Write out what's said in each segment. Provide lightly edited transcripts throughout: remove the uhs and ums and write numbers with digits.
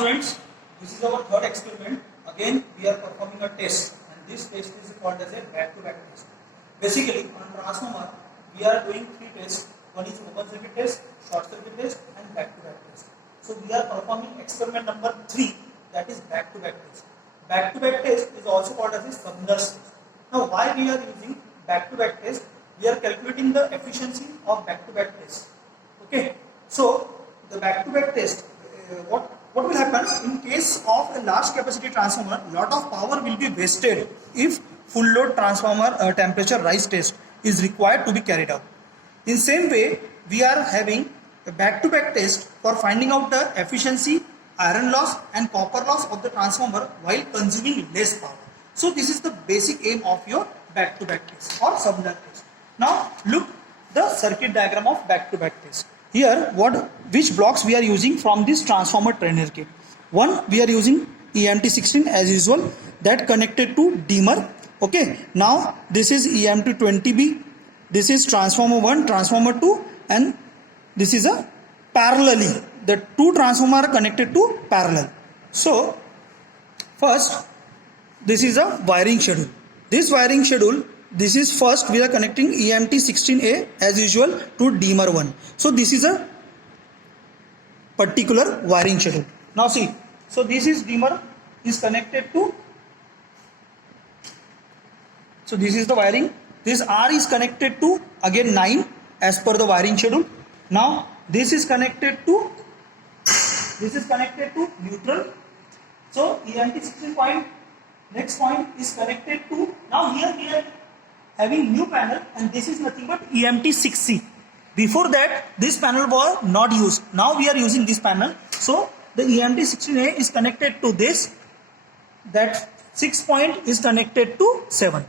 students, this is our third experiment. Again we are performing a test, and this test is called as a back-to-back test. Basically on transformer we are doing three tests. One is open circuit test, short circuit test and back-to-back test. So we are performing experiment number 3, that is back-to-back test. Back-to-back test is also called as a subnurse test. Now why we are using back-to-back test? We are calculating the efficiency of back-to-back test. Okay, so the back-to-back test, what will happen in case of a large capacity transformer? Lot of power will be wasted if full load transformer temperature rise test is required to be carried out. In same way, we are having a back-to-back test for finding out the efficiency, iron loss and copper loss of the transformer while consuming less power. So this is the basic aim of your back-to-back test or subnurse test. Now look the circuit diagram of back-to-back test. Here which blocks we are using from this transformer trainer kit. One, we are using EMT16 as usual, that connected to dimmer. Okay, now this is EMT20B, this is transformer 1, transformer 2, and this is a parallelly, the two transformers are connected to parallel. So first, this is a wiring schedule. This wiring schedule, this is first we are connecting EMT16A as usual to dimmer 1. So this is a particular wiring schedule. Now see, so this is dimmer is connected to, so this is the wiring. This R is connected to again 9 as per the wiring schedule. Now this is connected to neutral. So EMT16 point, next point is connected to, now here we are having new panel and this is nothing but EMT6C. Before that this panel was not used. Now we are using this panel. So the EMT16A is connected to this. That 6 point is connected to 7.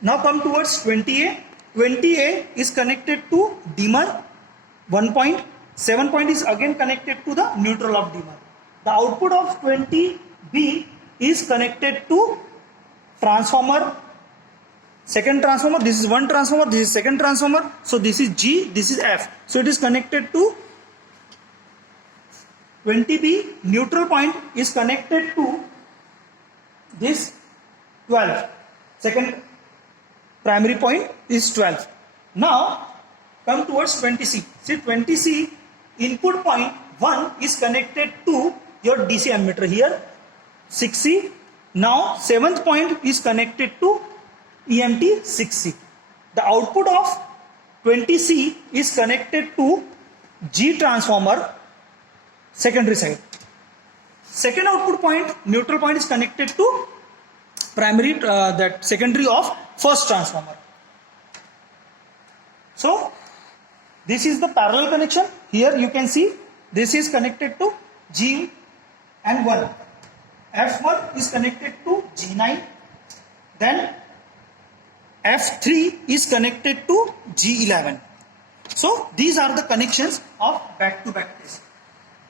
Now come towards 20A. 20A is connected to dimmer 1 point. 7 point is again connected to the neutral of dimmer. The output of 20B is connected to transformer, second transformer. This is one transformer, this is second transformer. So this is G, this is F. So it is connected to 20B. Neutral point is connected to this 12. Second primary point is 12. Now come towards 20C. See 20C input point 1 is connected to your DC ammeter here 6C. Now 7th point is connected to EMT 6C. The output of 20C is connected to G transformer secondary side. Second output point, neutral point, is connected to primary, that secondary of first transformer. So this is the parallel connection. Here you can see this is connected to G and 1. F1 is connected to G9. Then F3 is connected to G11. So these are the connections of back-to-back test.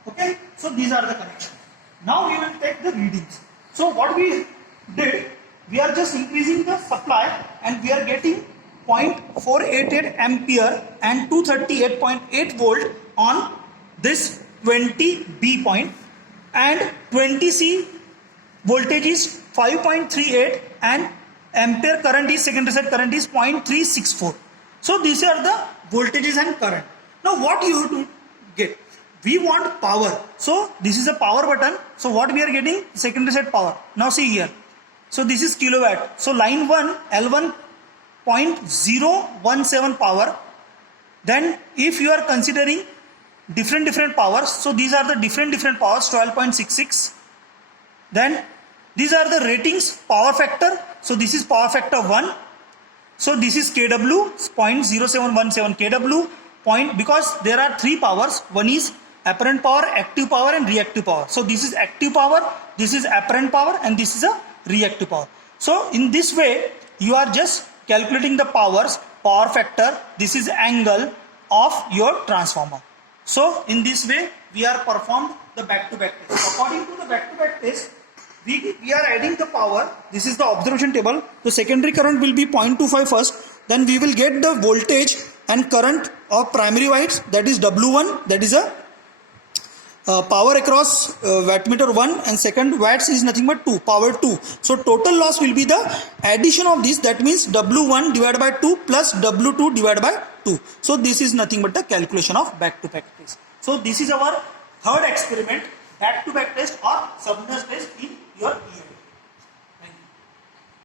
Okay, so these are the connections. Now we will take the readings. So what we did, we are just increasing the supply and we are getting 0.488 ampere and 238.8 volt on this 20B point, and 20C voltage is 5.38 and ampere current is, secondary side current is 0.364. So these are the voltages and current. Now what you have to get? We want power. So this is a power button. So what we are getting? Secondary side power. Now see here. So this is kilowatt. So line 1 L1.017 power. Then if you are considering different powers, so these are the different powers, 12.66. Then these are the ratings, power factor. So this is power factor 1. So this is kW, 0.0717 kW point, because there are three powers. One is apparent power, active power and reactive power. So this is active power, this is apparent power and this is a reactive power. So in this way you are just calculating the powers, power factor, this is angle of your transformer. So in this way we are performed the back-to-back test. According to the back-to-back test, we are adding the power. This is the observation table. The secondary current will be 0.25 first. Then we will get the voltage and current of primary wires, that is W1, that is a power across wattmeter 1 and second watts is nothing but 2, power 2. So total loss will be the addition of this, that means W1 divided by 2 plus W2 divided by 2. So this is nothing but the calculation of back-to-back test. So this is our third experiment, back-to-back test or submerged test in your EM.